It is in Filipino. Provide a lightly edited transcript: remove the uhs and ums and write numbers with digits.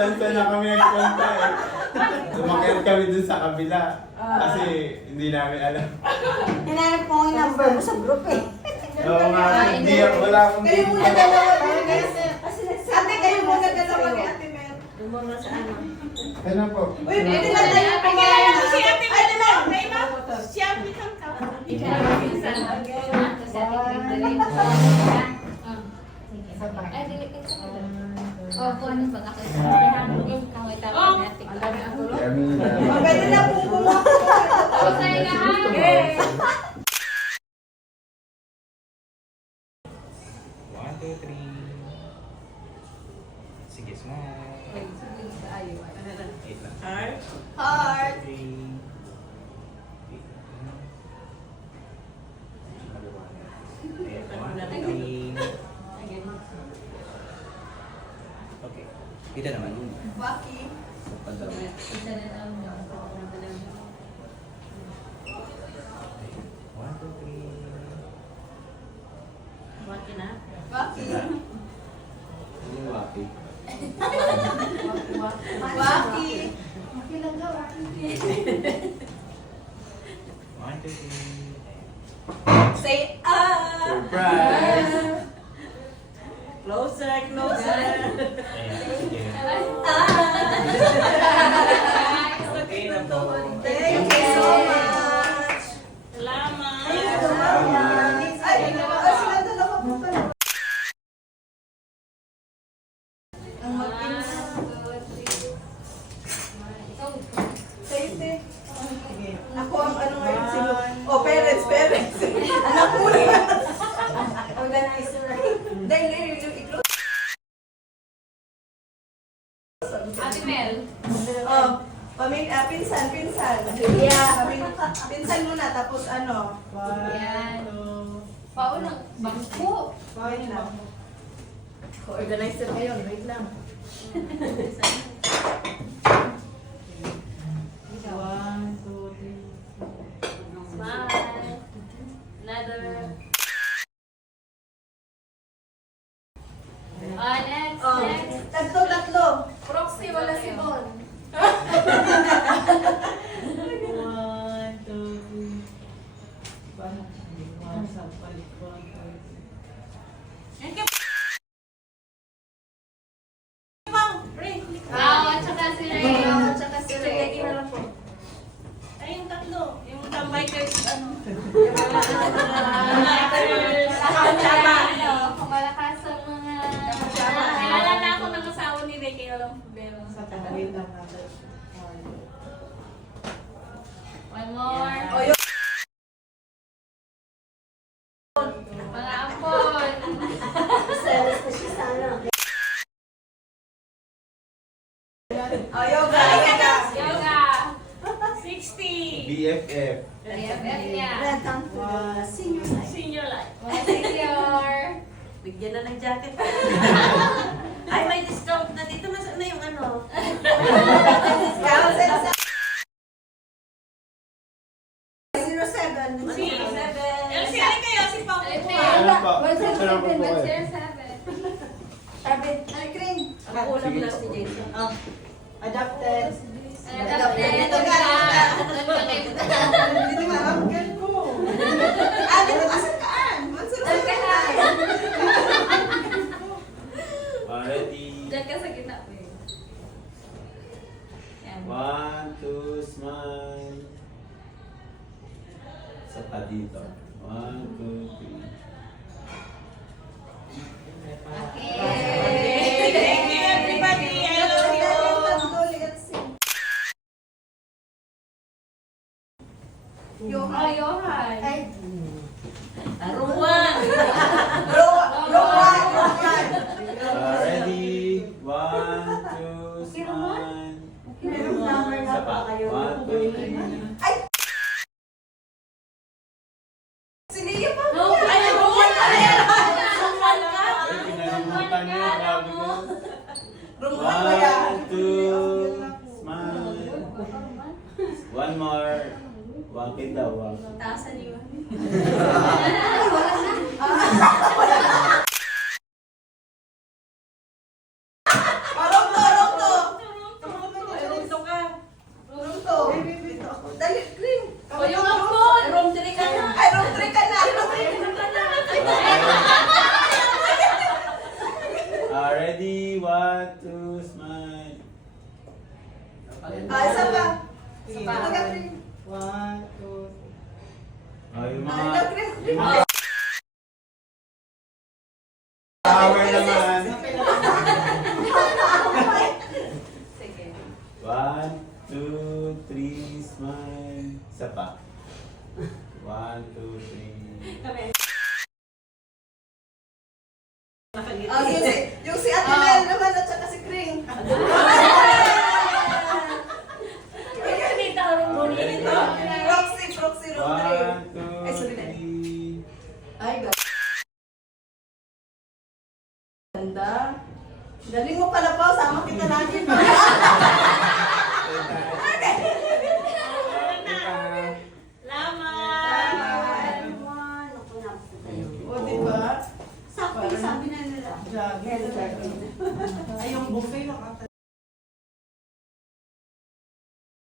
tansa na kami nagpunta eh. Lumakit kami dun sa kabila. Kasi hindi namin alam. Hinanap ko yung number mo sa group eh. Oo nga, hindi wala akong Kayo muna dalawa, guys. Kasi Ate, kayo muna dalawa ni Ate Mel. Lumama sa ano. Kailan po? Uy, pwede na tayo pangalan mo si Ate Mel. May ma? Siya, pikang ka. Oh, kung ano pag ako yung kaway tapos natin. Kami na. Pwede na po bumako. Okay na ha? One, two, three. Sige, smile. Wait lang. Heart. Heart. Three. One, three. Okay. Kita naman. Waki. One, two, three. Waki. Yung wapi. Waki. One, two, three. Say ah. Surprise! Closer, closer. Ayan, sige. Okay na po. Thank you so much. Salamat. Ay, sila dalawa po pala. Ang magpins. Sa'yo, te. Ako ang ano ngayon sino. Oh, parents. Anak mo na. Organizer. Dahil yung i-close. Ate Mel. Oh, pinsan. Yeah. Pinsan muna, tapos ano. Yan. Paunang bangko. Wait lang. Organizer ngayon. Wait lang. Smile. Another. Next. Oh, Next. tatlo. Proxy, wala si Bon. At saka si Ray. Ay, yung tatlo. Yung bikers, ano. Malakas sa mga... Kilala na ako ng asawa ni Ray, kaya lang problema. One more. Oh, yung Mga ampon. Selos na siya sana. yoga. Yoga. 60. BFF. BFF niya. Senior life. Senior life. Mga senior. Bigyan na ng jacket. Ay, may discount na dito. Nasaan na yung ano? Si kayo, si Pao. Ano pa? Sarap po po What's kayo. your seven? Ay, Kring. Kulang lang si Jason. Adopted. Adopted. Dito nga, uncle ko. Dito ka sa kaan. Ready? Diyan ka sa gitna. Yan. 1, 2, smile. Sa pa dito. 1, 2, 3. Okay. Thank you, everybody. I love you. Oh, Johan. Ruwan! Ready? 1, 2, smile. Sa pa. 1, 2, 3. Si Lia pa. No, Ay, Rowan ka. Ay, pinalimutan niyo. Grabe ko. Rowan ba yan? 1, 2, smile. One more. Wakit daw, wakit. Taasan niyo. Rong to. 1, 2, smile. Isa pa. Isa pa. Mag-cream. 1, 2, Oh, yung Ano, mga... cream? Yung mga... Power naman. Sige. 1, 2, 3, smile. Isa pa. 1, 2, 3. Ah, yung si Ate Mel naman at saka si Kring. Hindi daw rin mo nito. Proxy, room 3. 1, Ay, sorry 2, na. 3. Ay, ganda. Galing mo pala po, sama kita lagi pa. Salamat! O, diba? sabi na nila. Jogging. Ay, yung buffet nakata.